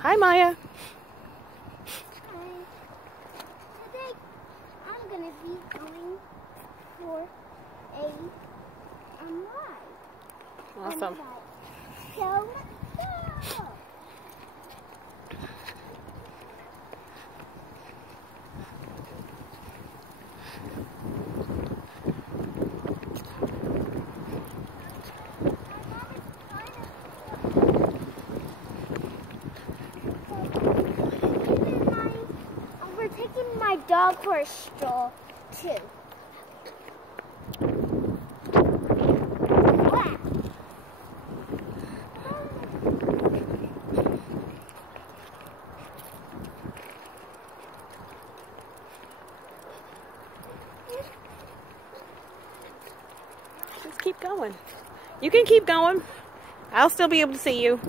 Hi, Maya. Hi. Today I'm gonna be going for a ride. Awesome. So let's go. We're taking my dog for a stroll too. Wow. Just keep going. You can keep going. I'll still be able to see you.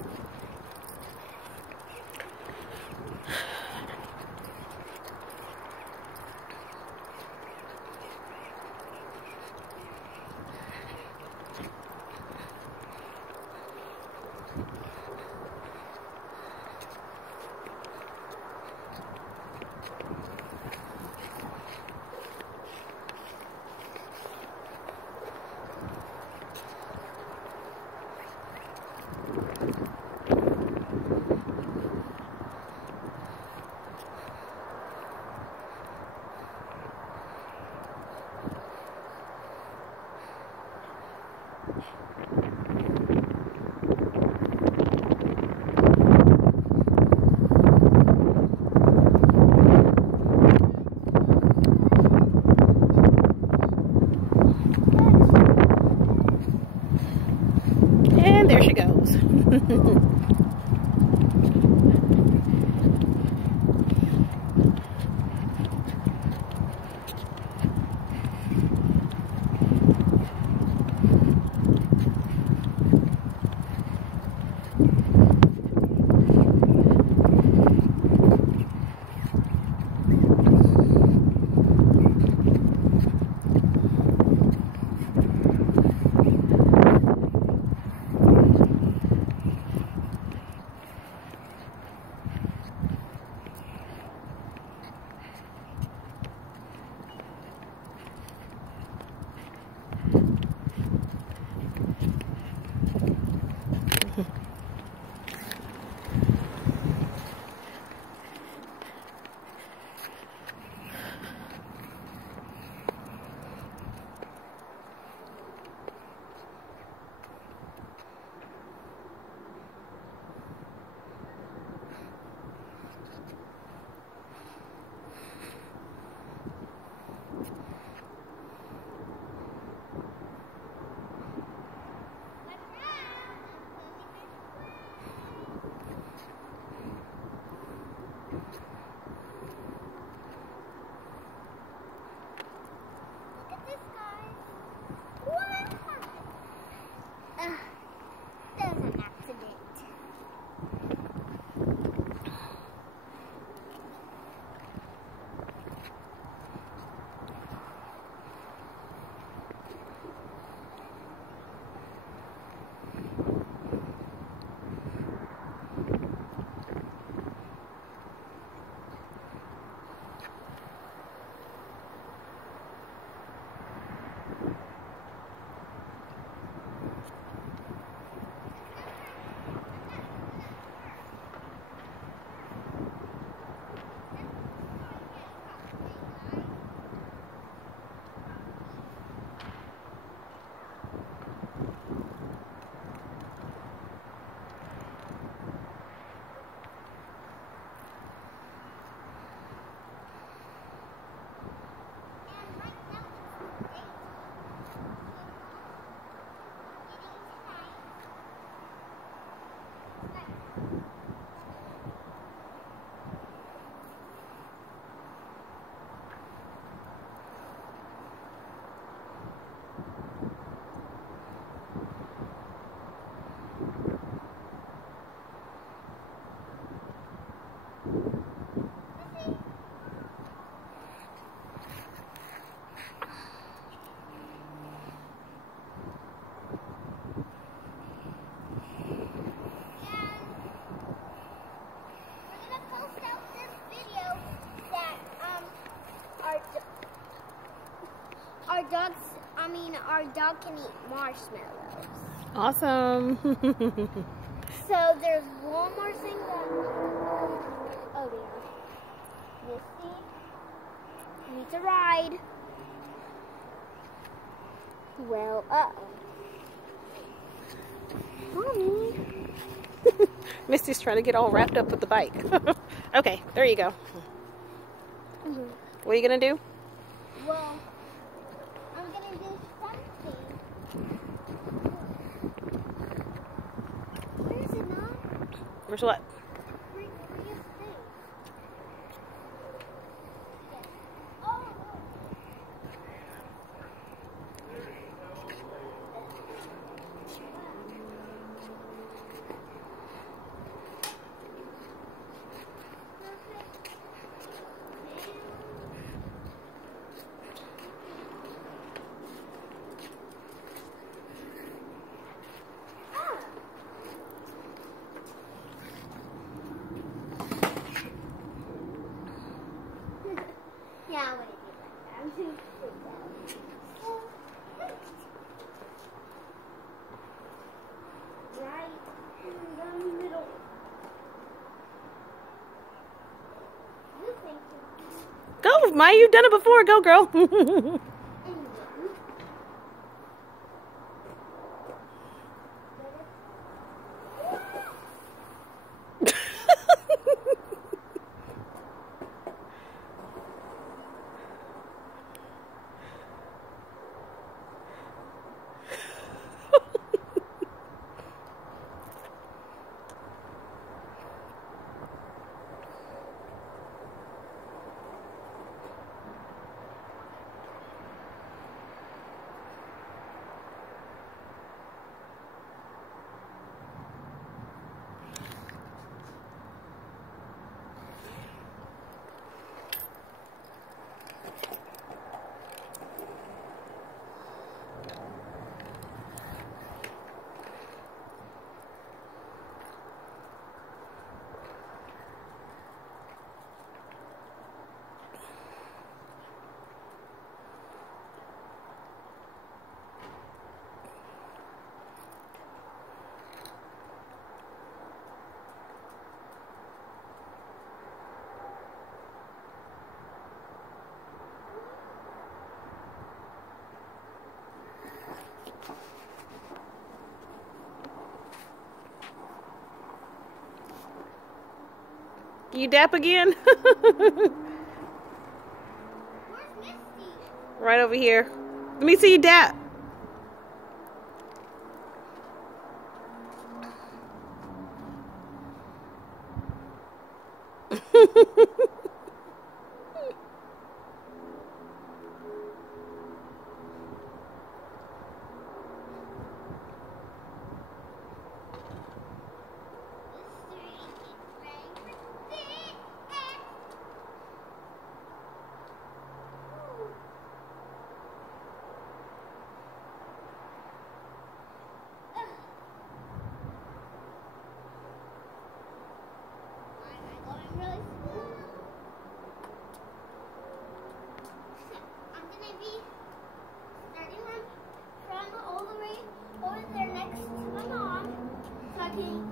our dog can eat marshmallows. Awesome. So there's one more thing that, oh dear, Misty needs a ride. Well, Mommy. Misty's trying to get all wrapped up with the bike. Okay, there you go. What are you going to do? Well, I'm going to do something. Where is it not? Where's what? Where is this? Yes. Oh. Yeah, I want to do that. I'm too freaked out. Right in the middle. You think Go, Maya, you've done it before. Go, girl. You dap again? Where's Misty? Right over here. Let me see you dap.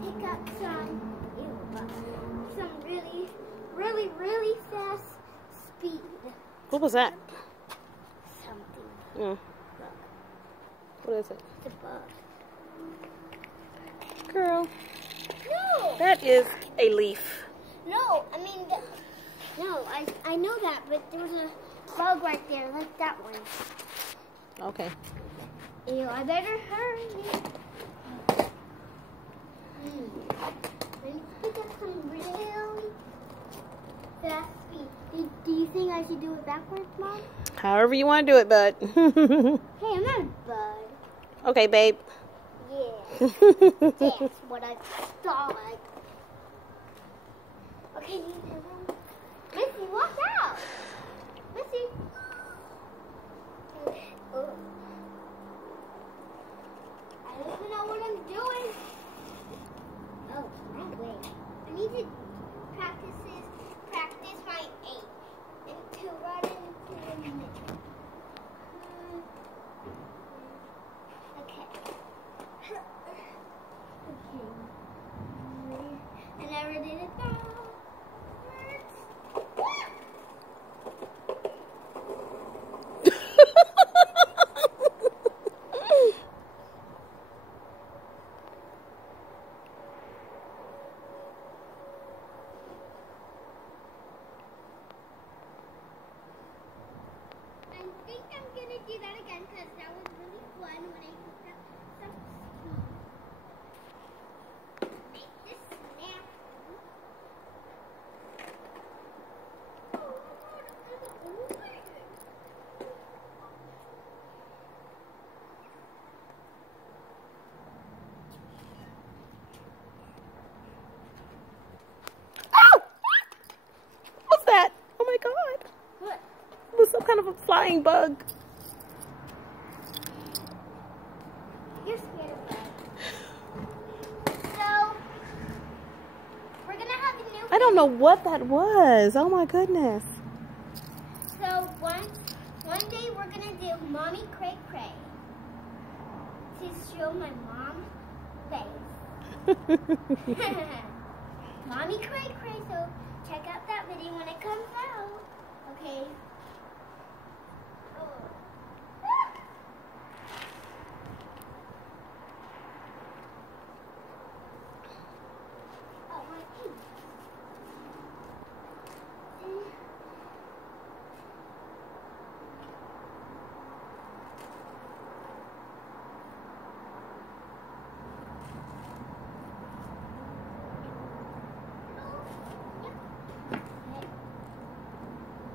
Pick up some really fast speed. What was that? Something. Mm. What is it? It's a bug. Girl, No! that is a leaf. No, I mean, no, I know that, but there was a bug right there, like that one. Okay. Ew, I better hurry. Let me pick up some really fast speed. Do you think I should do it backwards, Mom? However you want to do it, bud. Hey, I'm not a bud. Okay, babe. Yeah. That's what I thought. Okay, Missy, watch out! Missy. Oh. I don't even know what I'm doing. Oh, wrong way. I need to practice my aim and to run into the middle. never did it though. I think I'm gonna do that again because that was really fun when I picked up some spoons. Make this snap. Ow! What's that? Oh my God. What? It was some kind of a flying bug. You're scared of that. So, we're gonna have a new. I don't know what that was. Oh my goodness. So one day we're gonna do Mommy Cray Cray to show my mom face. Mommy Cray Cray. So check out that video when it comes out. Okay. Oh. Oh, my teeth.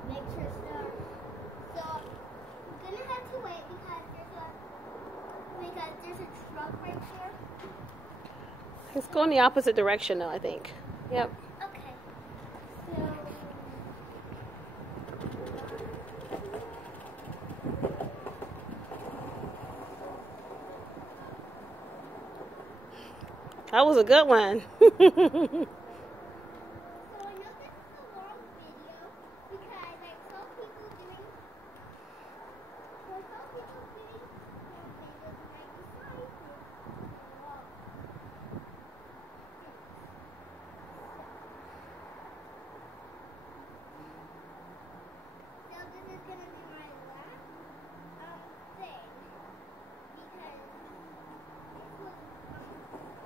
Make sure so we're gonna have to wait because there's a truck right here. It's going the opposite direction now, I think. Yep. Okay. So That was a good one. So I know this is a long video because I saw people doing videos and I decided to vlog. So this is gonna be my last thing because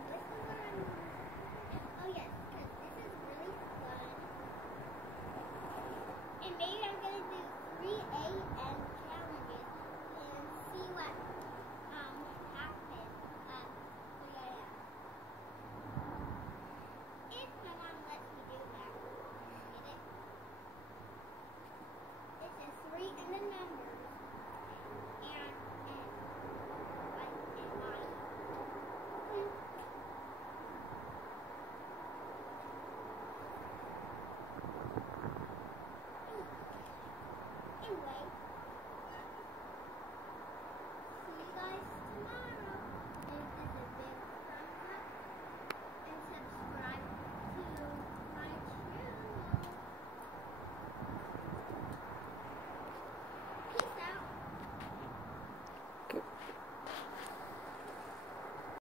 this was what I'm oh yes, because this is really fun. And maybe